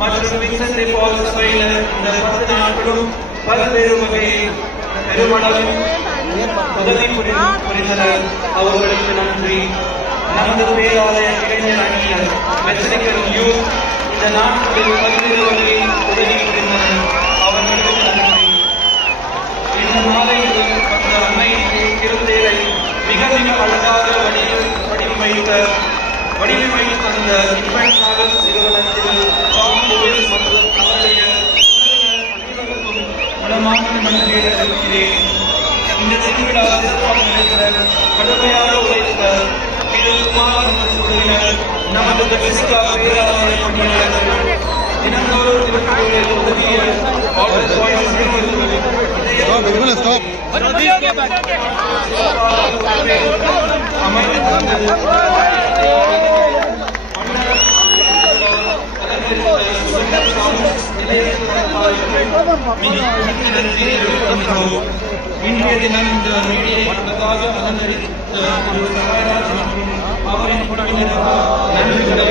மற்றும் வின்சென்ட் பால் சபையில் இந்த 10 நாட்களும் பல்வேறு வகை பெருமளவில் உதவி புரிந்தனர். அவர்களுக்கு நன்றி. நமது பேராலய இளைஞர் அணியினர் மெத்தடிக்கல் யூத் இந்த நாட்களில் பல்வேறு வகை உதவி புரிந்தனர். அவர்களுக்கு நன்றி. இந்த நாளையில் அந்த அன்னை திருத்தேரை மிக மிக அழகாக வடிவமைத்த அந்த இன்ஃபன்ட் டிராவல் நிறுவனத்தில் மற்றும் அவருடைய அனைவருக்கும் மனமான நன்றியை தெரிவிக்கிறேன். இந்த திருவிழா சிறப்பாக நடைபெற கடுமையாக உழைத்த திருக்குமார் மற்றும் குழுவினர், நமது பெசிலிக்கா பேராலய பணியாளர்கள், தினந்தோறும் திருப்பூரில் உதவிய இன்றைய தினம் இந்த மேடையை அழகாக அலங்கரித்த அவரின் குழுவினருக்கு நன்றிகளை